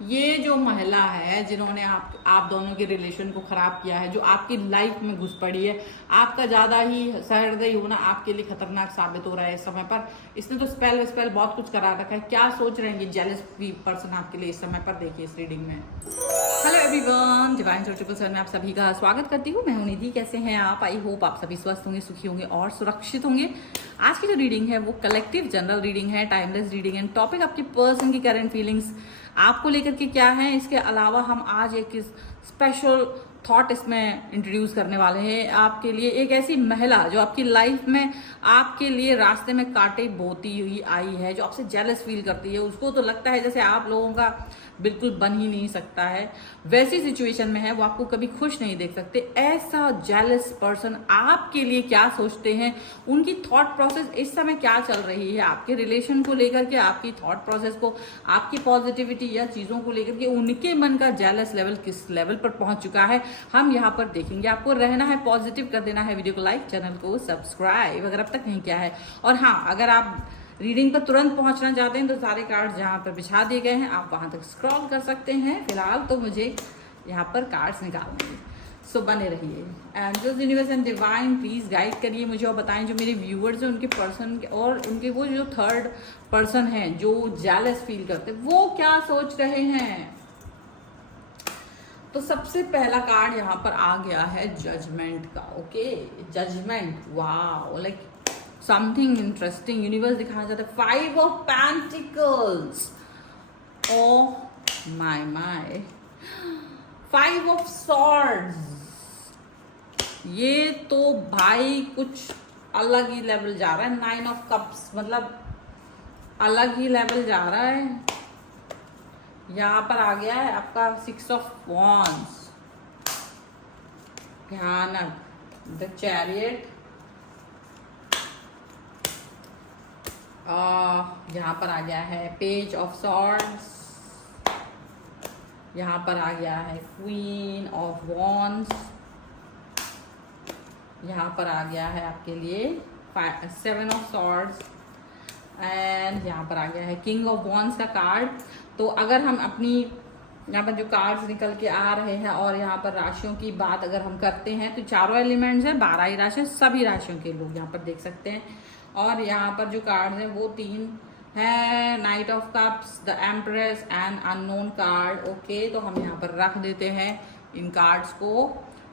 ये जो महिला है जिन्होंने आप दोनों के रिलेशन को खराब किया है, जो आपकी लाइफ में घुस पड़ी है, आपका ज्यादा ही सहृदय होना आपके लिए खतरनाक साबित हो रहा है इस समय पर। इसने तो स्पेल बहुत कुछ करा रखा है। क्या सोच रहे हैं ये जेलस पर्सन आपके लिए इस समय पर, देखिए इस रीडिंग में। Hello everyone, divine solution sir में आप सभी का स्वागत करती हूँ। मैं हूं निधि। कैसे हैं आप? आई होप आप सभी स्वस्थ होंगे, सुखी होंगे और सुरक्षित होंगे। आज की जो रीडिंग है वो कलेक्टिव जनरल रीडिंग है, टाइमलेस रीडिंग है। टॉपिक आपके पर्सन की करंट फीलिंग्स आपको लेकर के क्या है, इसके अलावा हम आज एक स्पेशल थॉट इसमें इंट्रोड्यूस करने वाले हैं आपके लिए। एक ऐसी महिला जो आपकी लाइफ में आपके लिए रास्ते में कांटे बोती हुई आई है, जो आपसे जेलस फील करती है। उसको तो लगता है जैसे आप लोगों का बिल्कुल बन ही नहीं सकता है, वैसी सिचुएशन में है। वो आपको कभी खुश नहीं देख सकते। ऐसा जेलस पर्सन आपके लिए क्या सोचते हैं, उनकी थॉट प्रोसेस इस समय क्या चल रही है आपके रिलेशन को लेकर के, आपकी थॉट प्रोसेस को, आपकी पॉजिटिविटी या चीजों को लेकर के उनके मन का जेलस लेवल किस लेवल पर पहुंच चुका है, हम यहाँ पर देखेंगे। आपको रहना है पॉजिटिव, कर देना है वीडियो को लाइक, चैनल को सब्सक्राइब अगर अब तक नहीं किया है। और हाँ, अगर आप रीडिंग पर तुरंत पहुंचना चाहते हैं तो सारे कार्ड्स जहाँ पर बिछा दिए गए हैं, आप वहां तक स्क्रॉल कर सकते हैं। फिलहाल तो मुझे यहाँ पर कार्ड्स निकालने हैं, सो बने रहिए। Angels, universe and divine please guide करिए मुझे और बताएं जो मेरे व्यूअर्स हैं उनके पर्सन और उनके वो जो थर्ड पर्सन है जो जेलस फील करते हैं, वो क्या सोच रहे हैं। तो सबसे पहला कार्ड यहाँ पर आ गया है जजमेंट का। Okay, judgement, wow, like something interesting universe दिखाया जाता है। 5 of pentacles, oh my 5 of swords. ये तो भाई कुछ अलग ही लेवल जा रहा है। 9 ऑफ कप्स, मतलब अलग ही लेवल जा रहा है। यहाँ पर आ गया है आपका 6 ऑफ वॉन्ड्स, भयानक, द चैरियट। यहाँ पर आ गया है पेज ऑफ सॉर्ड्स, यहाँ पर आ गया है क्वीन ऑफ वॉन्ड्स, यहाँ पर आ गया है आपके लिए 7 ऑफ सॉर्ड्स, एंड यहाँ पर आ गया है किंग ऑफ वॉन्ड्स का कार्ड। तो अगर हम अपनी यहाँ पर जो कार्ड्स निकल के आ रहे हैं और यहाँ पर राशियों की बात अगर हम करते हैं तो चारों एलिमेंट्स हैं, 12 ही राशियाँ, सभी राशियों के लोग यहाँ पर देख सकते हैं। और यहाँ पर जो कार्ड्स हैं वो 3 है, night of cups, the empress and unknown card. Okay, तो हम यहाँ पर रख देते हैं इन कार्ड्स को।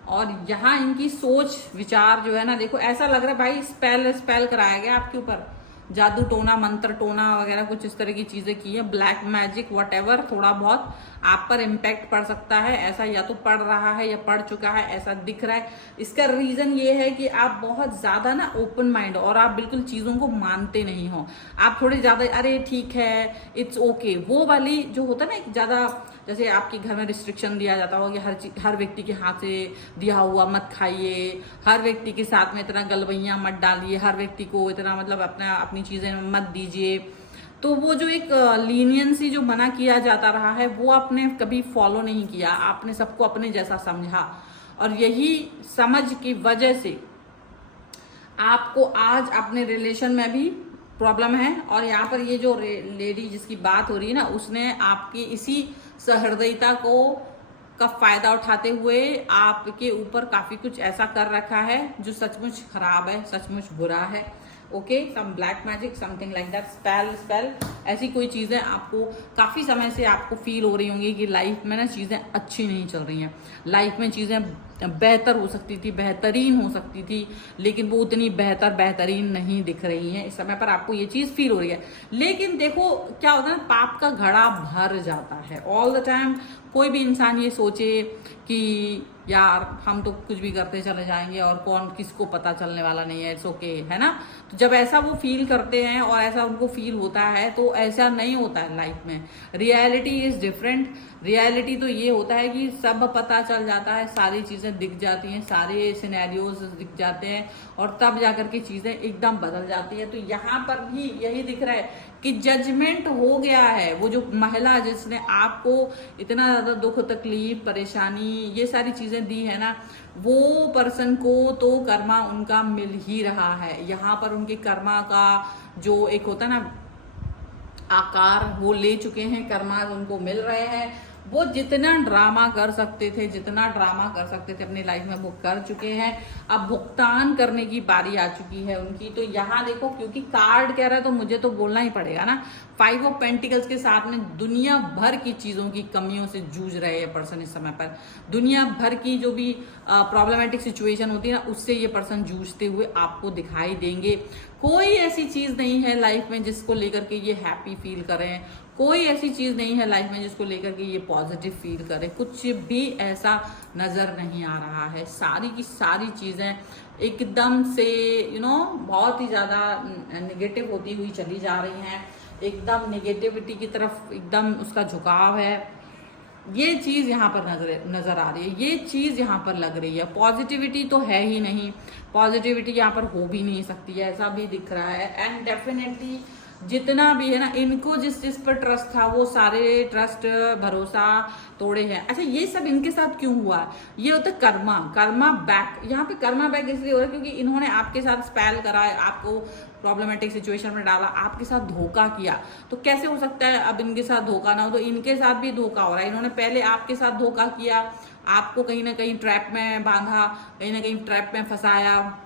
और यहाँ इनकी सोच विचार जो है ना, देखो ऐसा लग रहा है भाई स्पेल कराया गया आपके ऊपर, जादू टोना, मंत्र टोना वगैरह कुछ इस तरह की चीजें की है, ब्लैक मैजिक वॉटेवर, थोड़ा बहुत आप पर इम्पैक्ट पड़ सकता है। ऐसा या तो पड़ रहा है या पड़ चुका है, ऐसा दिख रहा है। इसका रीजन ये है कि आप बहुत ज्यादा ना ओपन माइंड और आप बिल्कुल चीजों को मानते नहीं हो। आप थोड़े ज्यादा अरे ठीक है, इट्स ओके, वो वाली जो होता है ना, एक ज्यादा, जैसे आपके घर में रिस्ट्रिक्शन दिया जाता हो कि हर व्यक्ति के हाथ से दिया हुआ मत खाइए, हर व्यक्ति के साथ में इतना गलवैया मत डालिए, हर व्यक्ति को इतना मतलब अपनी चीजें मत दीजिए। तो वो जो एक लीनियंसी जो मना किया जाता रहा है वो आपने कभी फॉलो नहीं किया, आपने सबको अपने जैसा समझा। और यही समझ की वजह से आपको आज अपने रिलेशन में भी प्रॉब्लम है। और यहाँ पर ये जो लेडी जिसकी बात हो रही है ना, उसने आपकी इसी सहृदयता को का फायदा उठाते हुए आपके ऊपर काफी कुछ ऐसा कर रखा है जो सचमुच खराब है, सचमुच बुरा है। Okay, some black magic, something like that, spell, ऐसी कोई चीजें आपको काफी समय से आपको फील हो रही होंगी कि लाइफ में ना चीजें अच्छी नहीं चल रही हैं, लाइफ में चीजें बेहतर हो सकती थी, बेहतरीन हो सकती थी, लेकिन वो उतनी बेहतरीन नहीं दिख रही हैं इस समय पर, आपको ये चीज फील हो रही है। लेकिन देखो क्या होता है ना, पाप का घड़ा भर जाता है ऑल द टाइम। कोई भी इंसान ये सोचे कि यार हम तो कुछ भी करते चले जाएंगे और कौन किसको पता चलने वाला नहीं है, इट्स ओके, है ना। तो जब ऐसा वो फील करते हैं और ऐसा उनको फील होता है तो ऐसा नहीं होता है लाइफ में। Reality is different. रियलिटी तो ये होता है कि सब पता चल जाता है, सारी चीजें दिख जाती हैं, सारे सिनेरियोज दिख जाते हैं और तब जाकर के चीजें एकदम बदल जाती है। तो यहाँ पर भी यही दिख रहा है कि जजमेंट हो गया है। वो जो महिला जिसने आपको इतना ज्यादा दुख, तकलीफ, परेशानी, ये सारी चीजें दी है ना, वो पर्सन को तो कर्मा उनका मिल ही रहा है। यहाँ पर उनके कर्मा का जो एक होता है ना, आकार वो ले चुके हैं, कर्मा उनको मिल रहे हैं। वो जितना ड्रामा कर सकते थे, जितना ड्रामा कर सकते थे अपनी लाइफ में वो कर चुके हैं। अब भुगतान करने की बारी आ चुकी है उनकी। तो यहाँ देखो, क्योंकि कार्ड कह रहा है तो मुझे तो बोलना ही पड़ेगा ना। 5 ऑफ पेंटिकल्स के साथ में दुनिया भर की चीजों की कमियों से जूझ रहे हैं पर्सन इस समय पर। दुनिया भर की जो भी प्रॉब्लमेटिक सिचुएशन होती है ना, उससे ये पर्सन जूझते हुए आपको दिखाई देंगे। कोई ऐसी चीज नहीं है लाइफ में जिसको लेकर के ये हैप्पी फील करें, कोई ऐसी चीज नहीं है लाइफ में जिसको लेकर के ये पॉजिटिव फील करें। कुछ भी ऐसा नजर नहीं आ रहा है। सारी की सारी चीजें एकदम से बहुत ही ज्यादा नेगेटिव होती हुई चली जा रही हैं। एकदम नेगेटिविटी की तरफ एकदम उसका झुकाव है। ये चीज यहाँ पर नजर आ रही है, ये चीज यहाँ पर लग रही है। पॉजिटिविटी तो है ही नहीं, पॉजिटिविटी यहाँ पर हो भी नहीं सकती है, ऐसा भी दिख रहा है। एंड डेफिनेटली जितना भी है ना, इनको जिस चीज पर ट्रस्ट था वो सारे ट्रस्ट भरोसा तोड़े हैं। अच्छा, ये सब इनके साथ क्यों हुआ? ये होता है कर्मा बैक। यहाँ पे कर्मा बैक इसलिए हो रहा है क्योंकि इन्होंने आपके साथ स्पेल करा, आपको प्रॉब्लमेटिक सिचुएशन में डाला, आपके साथ धोखा किया। तो कैसे हो सकता है अब इनके साथ धोखा ना हो? तो इनके साथ भी धोखा हो रहा है। इन्होंने पहले आपके साथ धोखा किया, आपको कहीं ना कहीं ट्रैप में बांधा, कहीं ना कहीं ट्रैप में फंसाया,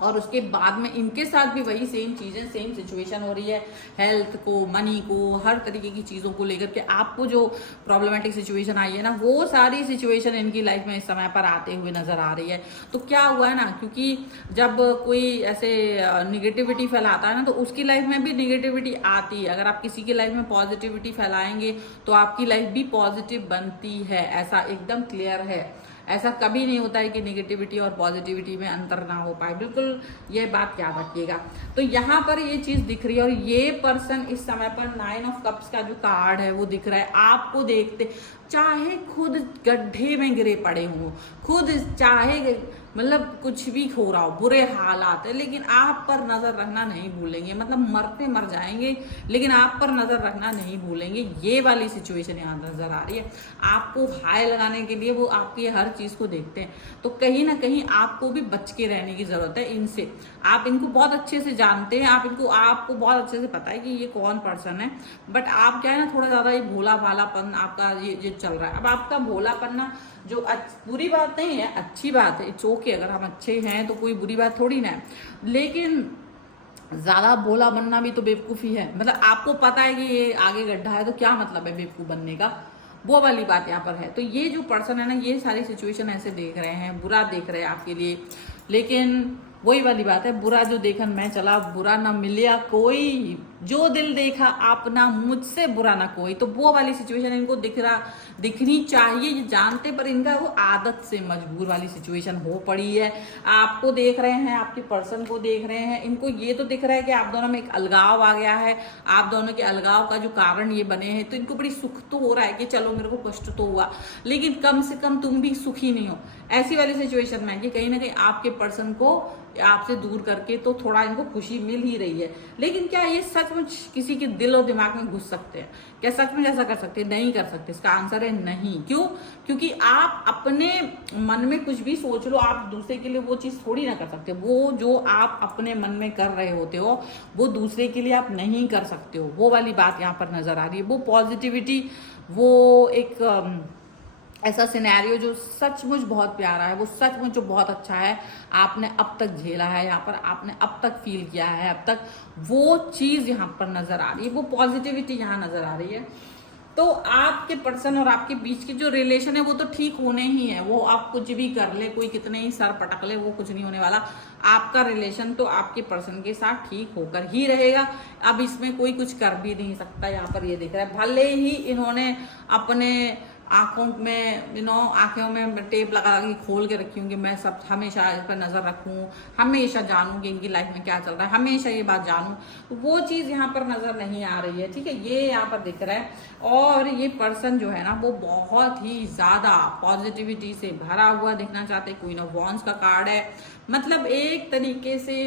और उसके बाद में इनके साथ भी वही सेम चीजें, सेम सिचुएशन हो रही है। हेल्थ को, मनी को, हर तरीके की चीजों को लेकर के आपको जो प्रॉब्लमेटिक सिचुएशन आई है ना, वो सारी सिचुएशन इनकी लाइफ में इस समय पर आते हुए नजर आ रही है। तो क्या हुआ है ना, क्योंकि जब कोई ऐसे निगेटिविटी फैलाता है ना, तो उसकी लाइफ में भी निगेटिविटी आती है। अगर आप किसी की लाइफ में पॉजिटिविटी फैलाएंगे तो आपकी लाइफ भी पॉजिटिव बनती है, ऐसा एकदम क्लियर है। ऐसा कभी नहीं होता है कि निगेटिविटी और पॉजिटिविटी में अंतर ना हो पाए, बिल्कुल ये बात याद रखिएगा। तो यहाँ पर ये चीज दिख रही है, और ये पर्सन इस समय पर 9 ऑफ कप्स का जो कार्ड है वो दिख रहा है। आपको देखते, चाहे खुद गड्ढे में गिरे पड़े हों, खुद चाहे मतलब कुछ भी हो रहा हो, बुरे हालात है, लेकिन आप पर नजर रखना नहीं भूलेंगे। मतलब मरते मर जाएंगे लेकिन आप पर नजर रखना नहीं भूलेंगे। ये वाली सिचुएशन यहाँ नजर आ रही है। आपको हाई लगाने के लिए वो आपकी हर चीज को देखते हैं। तो कहीं ना कहीं आपको भी बच के रहने की जरूरत है इनसे। आप इनको बहुत अच्छे से जानते हैं, आपको बहुत अच्छे से पता है कि ये कौन पर्सन है। बट आप क्या है ना, थोड़ा ज्यादा ये भोला भालापन आपका ये चल रहा है। अब आपका भोलापन ना जो बुरी बात नहीं है, अच्छी बात है, इट्स ओके। अगर हम अच्छे हैं तो कोई बुरी बात थोड़ी ना है, लेकिन ज्यादा भोला बनना भी तो बेवकूफी है। मतलब आपको पता है कि ये आगे गड्ढा है, तो क्या मतलब है बेवकूफ बनने का? वो वाली बात यहाँ पर है। तो ये जो पर्सन है ना, ये सारी सिचुएशन ऐसे देख रहे हैं, बुरा देख रहे हैं आपके लिए। लेकिन वही वाली बात है, बुरा जो देखन मैं चला, बुरा ना मिलिया कोई, जो दिल देखा अपना, मुझसे बुरा ना कोई। तो वो वाली सिचुएशन इनको दिखनी चाहिए, ये जानते, पर इनका वो आदत से मजबूर वाली सिचुएशन हो पड़ी है। आपको देख रहे हैं, आपके पर्सन को देख रहे हैं, इनको ये तो दिख रहा है कि आप दोनों में एक अलगाव आ गया है। आप दोनों के अलगाव का जो कारण ये बने हैं, तो इनको बड़ी सुख तो हो रहा है कि चलो मेरे को कष्ट तो हुआ, लेकिन कम से कम तुम भी सुखी नहीं हो। ऐसी वाली सिचुएशन में कि कहीं ना कहीं आपके पर्सन को आपसे दूर करके तो थोड़ा इनको खुशी मिल ही रही है। लेकिन क्या ये सचमुच किसी के दिल और दिमाग में घुस सकते हैं? क्या सचमुच ऐसा कर सकते हैं? नहीं कर सकते। इसका आंसर है नहीं। क्यों? क्योंकि आप अपने मन में कुछ भी सोच लो, आप दूसरे के लिए वो चीज थोड़ी ना कर सकते। वो जो आप अपने मन में कर रहे होते हो वो दूसरे के लिए आप नहीं कर सकते हो। वो वाली बात यहाँ पर नजर आ रही है। वो पॉजिटिविटी, वो एक ऐसा सिनेरियो जो सचमुच बहुत प्यारा है, वो सचमुच जो बहुत अच्छा है, आपने अब तक झेला है, यहाँ पर आपने अब तक फील किया है, अब तक वो चीज यहाँ पर नजर आ रही है, वो पॉजिटिविटी यहाँ नजर आ रही है। तो आपके पर्सन और आपके बीच की जो रिलेशन है वो तो ठीक होने ही है। वो आप कुछ भी कर ले, कोई कितने ही सर पटक ले, वो कुछ नहीं होने वाला। आपका रिलेशन तो आपके पर्सन के साथ ठीक होकर ही रहेगा। अब इसमें कोई कुछ कर भी नहीं सकता। यहाँ पर ये दिख रहा है, भले ही इन्होंने अपने आंखों में आंखों में टेप लगा के खोल के रखी हूँ कि मैं सब हमेशा इस पर नजर रखूं, हमेशा जानूं कि इनकी लाइफ में क्या चल रहा है, हमेशा ये बात जानूं। तो वो चीज यहाँ पर नजर नहीं आ रही है। ठीक है, ये यहाँ पर दिख रहा है। और ये पर्सन जो है ना, वो बहुत ही ज्यादा पॉजिटिविटी से भरा हुआ दिखना चाहते। क्वीन ऑफ वॉन्ड्स का कार्ड है। मतलब एक तरीके से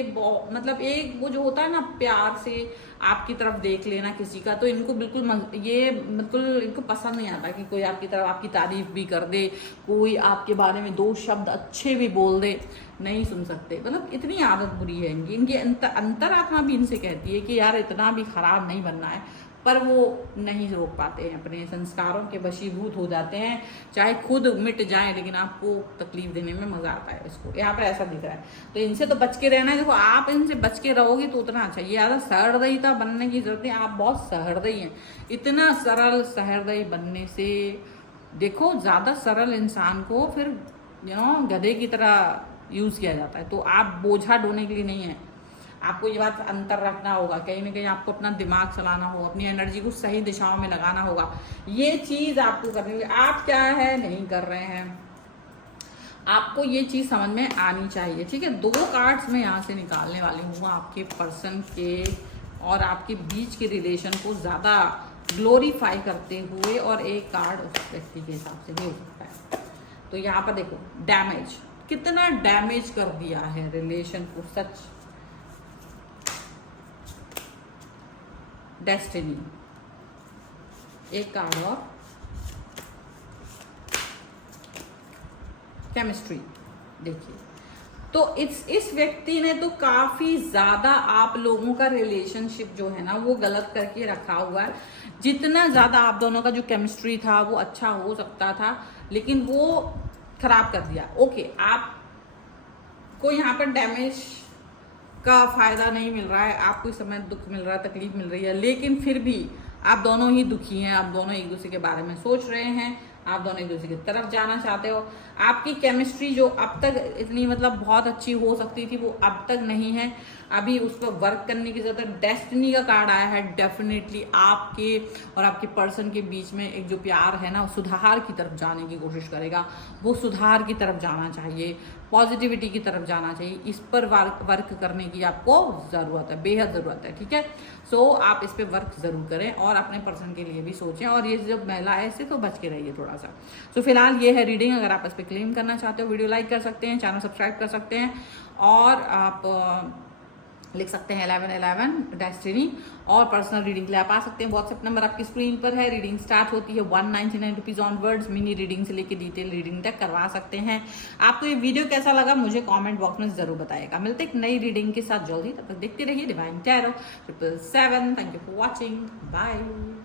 मतलब एक वो जो होता है ना, प्यार से आपकी तरफ देख लेना किसी का, तो इनको बिल्कुल इनको पसंद नहीं आता कि कोई आपकी तरफ आपकी तारीफ भी कर दे, कोई आपके बारे में 2 शब्द अच्छे भी बोल दे, नहीं सुन सकते। मतलब इतनी आदत बुरी है इनकी। इनकी अंतरात्मा भी इनसे कहती है कि यार इतना भी खराब नहीं बनना है, पर वो नहीं रोक पाते हैं, अपने संस्कारों के वशीभूत हो जाते हैं, चाहे खुद मिट जाए लेकिन आपको तकलीफ देने में मजा आता है। इसको यहाँ पर ऐसा दिख रहा है, तो इनसे तो बच के रहना है। देखो आप इनसे बच के रहोगे तो उतना अच्छा। ये ज़्यादा सहृदयता बनने की जरूरत नहीं, आप बहुत सहृदयी हैं। इतना सरल सहृदयी बनने से देखो, ज़्यादा सरल इंसान को फिर गधे की तरह यूज़ किया जाता है। तो आप बोझा ढोने के लिए नहीं है, आपको ये बात अंतर रखना होगा। कहीं ना कहीं आपको अपना दिमाग चलाना होगा, अपनी एनर्जी को सही दिशाओं में लगाना होगा। ये चीज़ आपको करनी होगी। आप क्या है नहीं कर रहे हैं, आपको ये चीज़ समझ में आनी चाहिए, ठीक है। 2 कार्ड्स मैं यहाँ से निकालने वाली हूँ आपके पर्सन के और आपके बीच के रिलेशन को ज़्यादा ग्लोरीफाई करते हुए, और एक कार्ड उस व्यक्ति के हिसाब से भी हो सकता है। तो यहाँ पर देखो, डैमेज, कितना डैमेज कर दिया है रिलेशन को, सच। डेस्टिनी, एक कार्ड और केमिस्ट्री। देखिए, तो इस व्यक्ति ने तो काफी ज्यादा आप लोगों का रिलेशनशिप जो है ना वो गलत करके रखा हुआ है। जितना ज्यादा आप दोनों का जो केमिस्ट्री था वो अच्छा हो सकता था, लेकिन वो खराब कर दिया। ओके, आपको यहाँ पर डैमेज का फायदा नहीं मिल रहा है, आपको इस समय दुख मिल रहा है, तकलीफ मिल रही है, लेकिन फिर भी आप दोनों ही दुखी हैं। आप दोनों एक दूसरे के बारे में सोच रहे हैं, आप दोनों एक दूसरे की तरफ जाना चाहते हो। आपकी केमिस्ट्री जो अब तक इतनी मतलब बहुत अच्छी हो सकती थी वो अब तक नहीं है, अभी उस पर वर्क करने की जरूरत है। डेस्टिनी का कार्ड आया है, डेफिनेटली आपके और आपके पर्सन के बीच में एक जो प्यार है ना वो सुधार की तरफ जाने की कोशिश करेगा। वो सुधार की तरफ जाना चाहिए, पॉजिटिविटी की तरफ जाना चाहिए। इस पर वर्क करने की आपको ज़रूरत है, बेहद ज़रूरत है, ठीक है। सो आप इस पर वर्क ज़रूर करें और अपने पर्सन के लिए भी सोचें। और ये जो महिला है इससे तो बच के रहिए थोड़ा सा। सो फिलहाल ये है रीडिंग। अगर आप इस पर क्लेम करना चाहते हो, वीडियो लाइक कर सकते हैं, चैनल सब्सक्राइब कर सकते हैं, और आप लिख सकते हैं 1111 डेस्टिनी, और पर्सनल रीडिंग के लिए आप आ सकते हैं। व्हाट्सएप नंबर आपकी स्क्रीन पर है। रीडिंग स्टार्ट होती है 199 रुपीज़ ऑनवर्ड्स। मिनी रीडिंग से लेके डिटेल रीडिंग तक करवा सकते हैं। आपको ये वीडियो कैसा लगा मुझे कमेंट बॉक्स में जरूर बताइएगा। मिलते एक नई रीडिंग के साथ जल्दी, तब तक देखते रहिए Divine Tarot 777। Thank you for watching, bye.